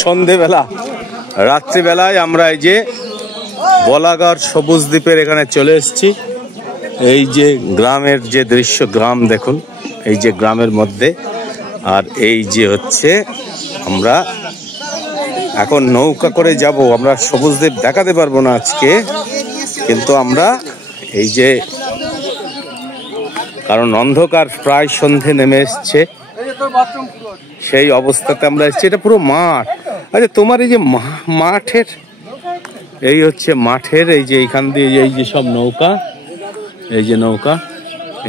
সন্ধেবেলা রাত্রিবেলায় আমরা এই যে বলাগড় সবুজ দ্বীপের এখানে চলে এসেছি। এই যে গ্রামের যে দৃশ্য, গ্রাম দেখুন, এই যে গ্রামের মধ্যে। আর এই যে হচ্ছে আমরা এখন নৌকা করে যাব। আমরা সবুজ দ্বীপ দেখাতে পারবো না আজকে, কিন্তু আমরা এই যে, কারণ অন্ধকার প্রায় সন্ধে নেমে এসছে, সেই অবস্থাতে আমরা এসেছি। এটা পুরো মাঠ। আচ্ছা, তোমার এই যে মাঠের, এই হচ্ছে মাঠের, এই যে এইখান দিয়ে এই যে সব নৌকা, এই যে নৌকা,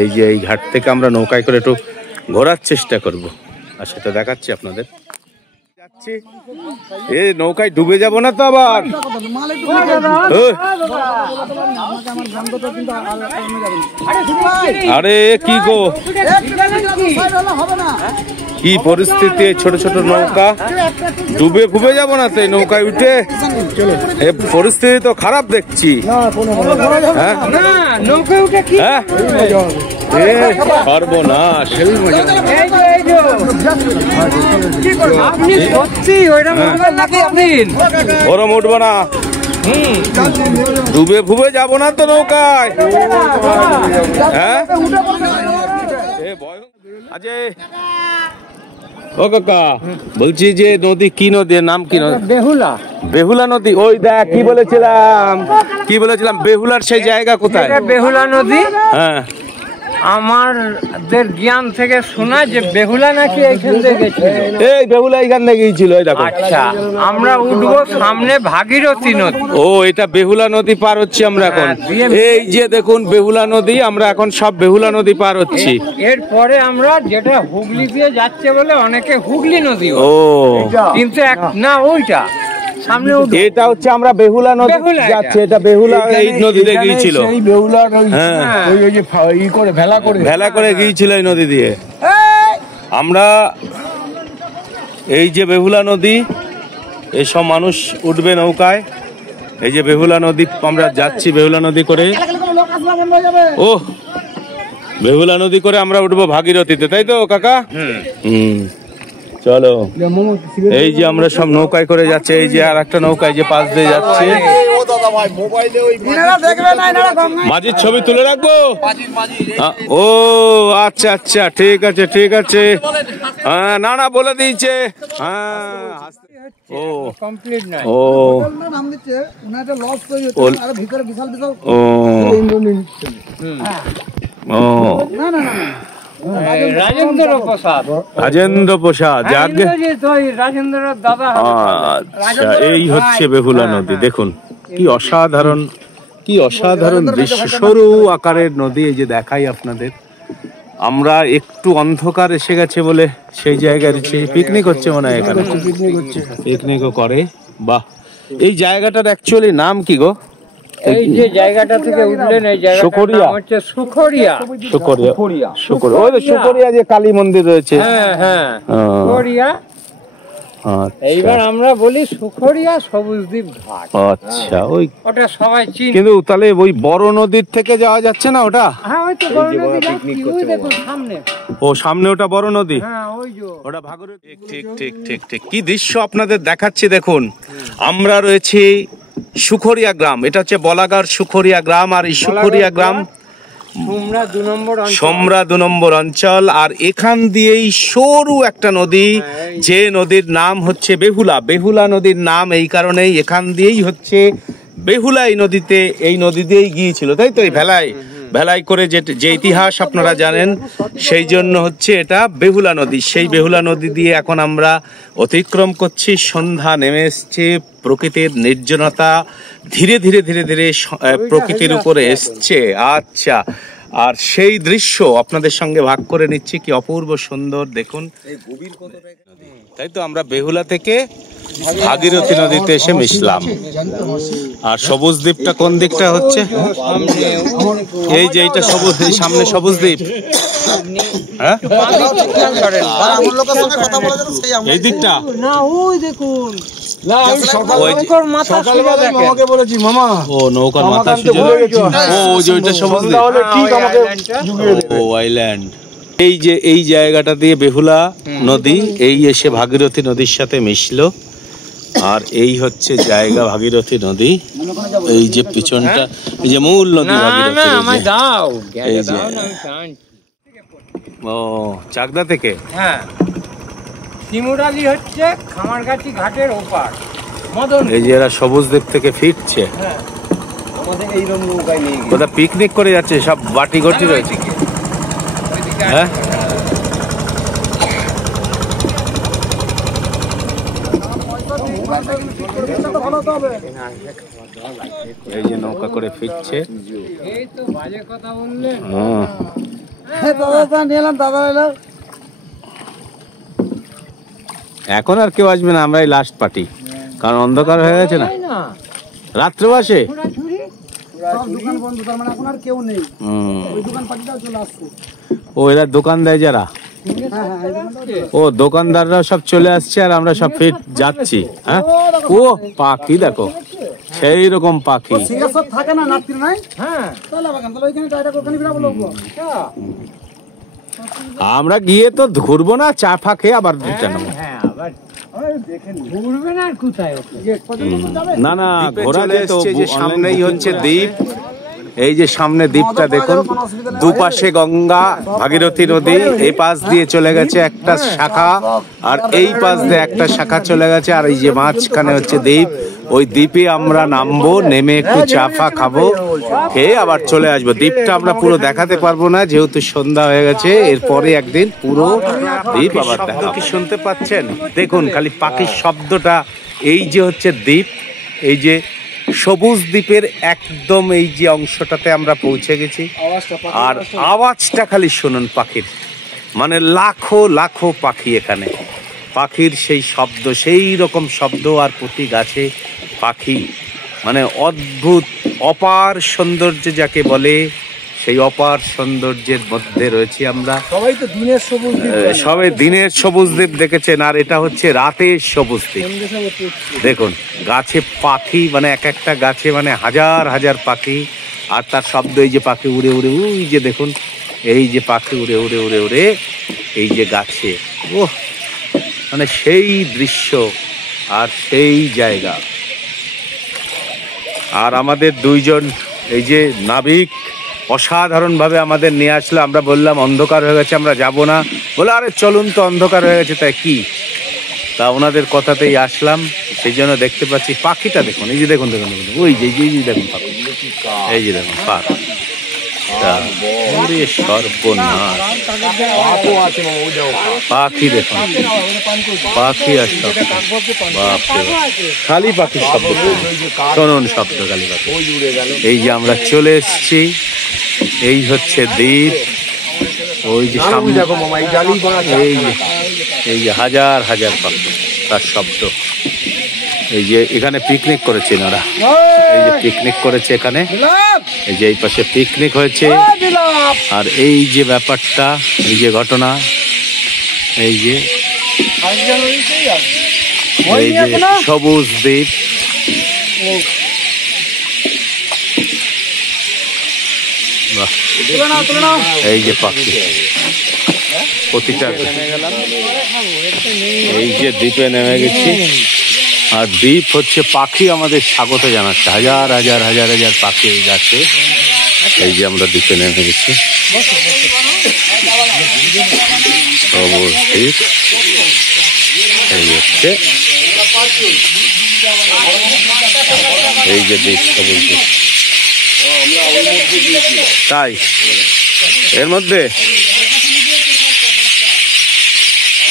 এই যে এই ঘাট থেকে আমরা নৌকায় করে একটু ঘোরার চেষ্টা করব, আর সেটা দেখাচ্ছি আপনাদের। যাচ্ছি, এই নৌকায় ডুবে যাব না তো আবার? আরে কি গো, কি পরিস্থিতি! ছোট ছোট নৌকা, ডুবে ফুবে যাব না তো নৌকায় উঠে? পরিস্থিতি তো খারাপ দেখছি। সর্বনাশ! ওরম উঠবো না, ডুবে ফুবে যাব না তো নৌকায়? হ্যাঁ, ও কাকা, বলছি যে নদী, কি নদী, নাম কি? বেহুলা। বেহুলা নদী। ওই দেখ, কি বলেছিলাম, বেহুলার সেই জায়গা কোথায়? বেহুলা নদী। হ্যাঁ, আমাদের জ্ঞান থেকে শোনা যে বেহুলা নাকি এইখান থেকে গেছিল। এই বেহুলা এইখান থেকে গিয়েছিল, এই দেখো। আচ্ছা, আমরা উঠবো সামনে ভাগীরথী নদী। ও, এটা বেহুলা নদী পার হচ্ছি আমরা এখন। এই যে দেখুন বেহুলা নদী, আমরা এখন সব বেহুলা নদী পার হচ্ছি। এরপরে আমরা যেটা হুগলি দিয়ে যাচ্ছে বলে অনেকে হুগলি নদী, ও কিন্তু না, ওইটা সামনে, এটা হচ্ছে আমরা বেহুলা নদী যাচ্ছে। এটা বেহুলা এই নদীতে গিয়েছিল, ভেলা করে গিয়েছিল এই নদী দিয়ে। আমরা এই যে বেহুলা নদী, এসব মানুষ উঠবে নৌকায়। এই যে বেহুলা নদী, আমরা যাচ্ছি বেহুলা নদী করে। ও, বেহুলা নদী করে আমরা উঠবো ভাগীরথীতে, তাই তো কাকা? চলো, এই যে আমরা সব নৌকায় করে যাচ্ছে। এই যে আর একটা নৌকায় যে পাশ দিয়ে যাচ্ছে। মাঝির ছবি তুলে রাখবো? ও আচ্ছা আচ্ছা, ঠিক আছে ঠিক আছে। হ্যাঁ, না না, বলে দিয়েছে। ও ও রাজেন্দ্র প্রসাদ, রাজেন্দ্রের দাদা। আচ্ছা, এই হচ্ছে বেহুলা নদী। দেখুন কি অসাধারণ, কি অসাধারণ দৃশ্য। সরু আকারের নদী, এই যে দেখাই আপনাদের। আমরা একটু অন্ধকার এসে গেছে বলে সেই জায়গায় পিকনিক হচ্ছে মনে হয়, এখানে পিকনিকও করে। বাহ, এই জায়গাটার অ্যাকচুয়ালি নাম কি গো? এই যে জায়গাটা থেকে উঠলেন, এই জায়গাটার নাম হচ্ছে সুখরিয়া। সুখরিয়া, সুখরিয়া, ওই সুখরিয়া যে কালী মন্দির রয়েছে। হ্যাঁ হ্যাঁ, সুখরিয়া। এইবার আমরা বলি সুখরিয়া সবুজ দ্বীপ ঘাট। আচ্ছা, ওই ওটা সবাই চিনে। কিন্তু তাহলে ওই বড় নদীর থেকে যাওয়া যাচ্ছে না ওটা? হ্যাঁ, ওই তো বড় নদী যাচ্ছে, ওই দেখুন সামনে। ও, সামনে ওটা বড় নদী। হ্যাঁ, ওই যে ওটা ভাগীরথী। ঠিক ঠিক ঠিক ঠিক, কি দৃশ্য আপনাদের দেখাচ্ছি দেখুন। আমরা রয়েছি সুখরিয়া গ্রাম, এটা হচ্ছে বলাগড় সুখরিয়া গ্রাম। আর এই সুখরিয়া গ্রাম সোমরা 2 নম্বর অঞ্চল। আর এখান দিয়েই সরু একটা নদী, যে নদীর নাম হচ্ছে বেহুলা। বেহুলা নদীর নাম এই কারণেই, এখান দিয়েই হচ্ছে বেহুলা, এই নদীতে, এই নদী দিয়েই গিয়েছিল, তাই তো? এই ভেলাই করে যে ইতিহাস আপনারা জানেন, সেই জন্য হচ্ছে এটা বেহুলা নদী। সেই বেহুলা নদী দিয়ে এখন আমরা অতিক্রম করছি। সন্ধ্যা নেমে এসছে, প্রকৃতির নির্জনতা ধীরে ধীরে ধীরে ধীরে প্রকৃতির উপরে এসছে। আচ্ছা, আর সেই দৃশ্য আপনাদের সঙ্গে ভাগ করে নিচ্ছি। কি অপূর্ব সুন্দর দেখুন, তাই তো? আমরা বেহুলা থেকে ভাগীরথী নদীতে এসে মিশলাম। আর সবুজ দ্বীপটা কোন দিকটা হচ্ছে? এই যে এইটা সবুজ, এই সামনে সবুজ দ্বীপ। হ্যাঁ, এই দিকটা না, ওই দেখুন। ও, নৌকার মাথা সুজে। ও, যে ওইটা সবুজ দ্বীপ। ও, আইল্যান্ড। এই যে এই জায়গাটা দিয়ে বেহুলা নদী এই এসে ভাগীরথী নদীর সাথে মিশলো। আর এই হচ্ছে জায়গা ভাগীরথী নদী, এই যে পিছনটা, এই যে মূল নদী ভাগীরথী, এই যে ও চাকদা থেকে। হ্যাঁ, শিমুরালি হচ্ছে খামারগাছি ঘাটের ওপার মদন। এই যে এরা সবুজ দ্বীপ থেকে ফিরছে, হ্যাঁ, আমাদের এইরকম নৌকায় নিয়ে গিয়ে কোথায় পিকনিক করে যাচ্ছে, সব বাটি ঘটি রয়েছে। হ্যাঁ, এই যে নৌকা করে ফিরছে। এই তো বাজে কথা বললেন। এখন আর কেউ আসবে না, আমরাই লাস্ট পার্টি, কারণ অন্ধকার হয়ে গেছে না, রাত্রে আসে। ও এরা দোকান দেয় যারা, ও দোকানদাররা সব চলে আসছে আর আমরা সব ফিট যাচ্ছি। হ্যাঁ, ও পাখি দেখো, সেই রকম পাখি। আমরা গিয়ে তো ঘুরবো না, চা ফা খেয়ে আবার রিটার্ন হবো। না না, ঘোরালে তো সামনেই হচ্ছে দ্বীপ। এই যে সামনে দ্বীপটা দেখুন, দুপাশে গঙ্গা ভাগীরথী নদী, এই পাশ দিয়ে চলে গেছে একটা শাখা, আর এই পাশ দিয়ে একটা শাখা চলে গেছে, আর এই যে মাঝখানে হচ্ছে দ্বীপ। ওই দ্বীপে আমরা নামবো, নেমে একটু চা ফা খাবো, খেয়ে আবার চলে আসবো। দ্বীপটা আমরা পুরো দেখাতে পারবো না, যেহেতু সন্ধ্যা হয়ে গেছে। এরপরে একদিন পুরো দ্বীপ আবার দেখা। কি শুনতে পাচ্ছেন? দেখুন খালি পাখির শব্দটা। এই যে হচ্ছে দ্বীপ, এই যে সবুজ দ্বীপের একদম এই যে অংশটাতে আমরা পৌঁছে গেছি, আর আওয়াজটা খালি শুনুন পাখির, মানে লাখো লাখো পাখি এখানে। পাখির সেই শব্দ, সেই রকম শব্দ, আর প্রতি গাছে পাখি, মানে অদ্ভুত অপার সৌন্দর্য যাকে বলে, সেই অপার সৌন্দর্যের মধ্যে রয়েছি আমরা। সবাই তো দিনের সবুজ দ্বীপ, সবাই দিনের সবুজ দ্বীপ দেখেছেন, আর এটা হচ্ছে রাতের সবুজ দ্বীপ। দেখুন গাছে পাখি, মানে এক একটা গাছে মানে হাজার হাজার পাখি, আর তার শব্দ। এই যে পাখি উড়ে উড়ে, ওই যে দেখুন, এই যে পাখি উড়ে উড়ে উড়ে উড়ে এই যে গাছে, ওহ, মানে সেই দৃশ্য আর সেই জায়গা। আর আমাদের দুইজন এই যে নাবিক অসাধারণ ভাবে আমাদের নিয়ে আসলো। আমরা বললাম অন্ধকার হয়ে গেছে, আমরা যাব না। বলে আরে চলুন তো, অন্ধকার হয়ে গেছে তাই কি। তা ওনাদের কথাতেই আসলাম। সেই জন্য দেখতে পাচ্ছি পাখিটা দেখুন, এই যে দেখুন দেখুন দেখুন, ওই যে দেখুন পাখি, এই যে দেখুন পাখি, সর্বনাশ পাখি দেখুন, পাখি আসছে, খালি পাখির শব্দ শুনুন, শব্দ খালি পাখি। এই যে আমরা চলে এসছি, এই হচ্ছে দ্বীপ। ওই যে সামনে এই যে হাজার হাজার পাখি, তার শব্দ। এই যে এখানে পিকনিক করেছেন ওরা, এই যে পিকনিক করেছে এখানে, এই যে এই পাশে পিকনিক হয়েছে। আর এই যে ব্যাপারটা, এই যে ঘটনা, এই যে সবুজ দ্বীপ, এই যে পাখি প্রতিটা, এই যে দ্বীপে নেমে গেছি। আর দ্বীপ হচ্ছে পাখি আমাদের স্বাগত জানাচ্ছে, হাজার হাজার হাজার হাজার পাখি এই গাছে। এই যে আমরা দ্বীপে নেমে গেছি, সবুজ দ্বীপ, এই হচ্ছে এই যে দ্বীপ, সবুজ দ্বীপ। তাই এর মধ্যে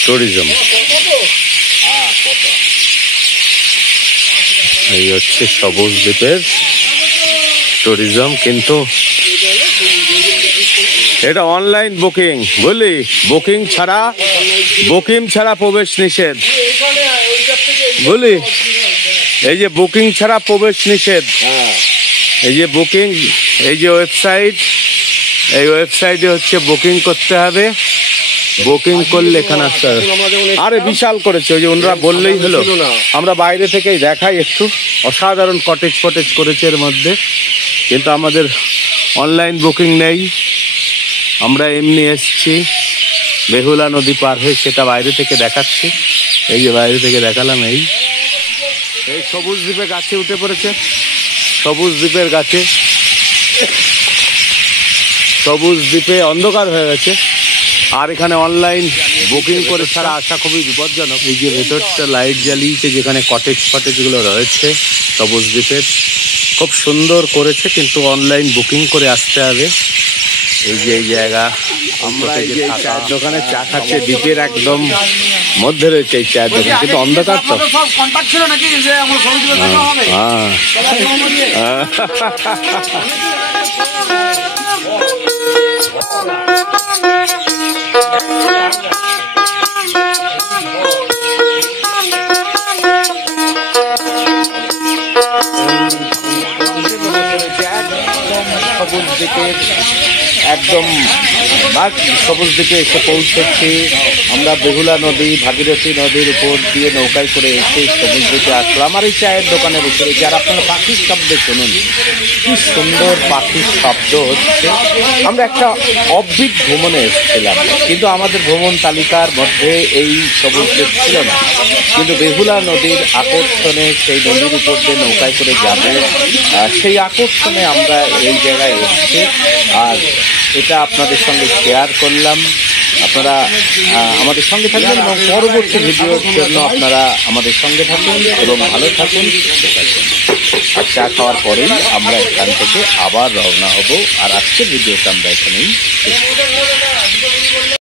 ট্যুরিজম, এই হচ্ছে সবুজ দ্বীপের ট্যুরিজম। কিন্তু এটা অনলাইন বুকিং, বুঝলি, বুকিং ছাড়া প্রবেশ নিষেধ, বুঝলি, এই যে বুকিং ছাড়া প্রবেশ নিষেধ। এই যে বুকিং, এই যে ওয়েবসাইট, এই ওয়েবসাইটে হচ্ছে বুকিং করতে হবে। বুকিং করলে এখানে আসতে হবে। আরে বিশাল করেছে, ওই যে ওনারা বললেই হলো। আমরা বাইরে থেকেই দেখাই একটু, অসাধারণ কটেজ ফটেজ করেছে এর মধ্যে, কিন্তু আমাদের অনলাইন বুকিং নেই। আমরা এমনি এসছি বেহুলা নদী পার হয়ে, সেটা বাইরে থেকে দেখাচ্ছি। এই যে বাইরে থেকে দেখালাম, এই এই সবুজ দ্বীপে গাছে উঠে পড়েছে, সবুজ দ্বীপের গাছে। সবুজ দ্বীপে অন্ধকার হয়ে গেছে, আর এখানে অনলাইন বুকিং করে ছাড়া আসা খুবই বিপজ্জনক। এই যে ভেতরটা লাইট জ্বালিয়েছে, যেখানে কটেজগুলো রয়েছে সবুজ দ্বীপের, খুব সুন্দর করেছে, কিন্তু অনলাইন বুকিং করে আসতে হবে। এই যে এই জায়গা, আমরা এই যে চায়ের দোকানে চা খাচ্ছে, দ্বীপের একদম মধ্যে রয়েছে এই চায়ের দোকান, কিন্তু অন্ধকার তো। সবুজ দ্বীপের একদম সবুজ দ্বীপে এসে পৌঁছেছি আমরা। বেহুলা নদী, ভাগীরথী নদীর উপর দিয়ে নৌকায় করে এসে সবুজ দ্বীপে আসলাম। আর এই চায়ের দোকানের উপরে যারা আপনারা পাখির শব্দ শুনুন, কি সুন্দর পাখির শব্দ হচ্ছে। আমরা একটা অববিট ভ্রমণে এসেছিলাম, কিন্তু আমাদের ভ্রমণ তালিকার মধ্যে এই সবুজ দ্বীপ ছিল না। কিন্তু বেহুলা নদীর আকর্ষণে, সেই নদীর উপর দিয়ে নৌকায় করে যাবো, সেই আকর্ষণে আমরা এই জায়গায় এসেছি। আর এটা আপনাদের সঙ্গে শেয়ার করলাম। আপনারা আমাদের সঙ্গে থাকবেন এবং পরবর্তী ভিডিওর জন্য আপনারা আমাদের সঙ্গে থাকুন এবং ভালো থাকুন, সুস্থ থাকুন। আর চা খাওয়ার পরেই আমরা এখান থেকে আবার রওনা হব। আর আজকের ভিডিওটা আমরা এখানেই শেষ করব।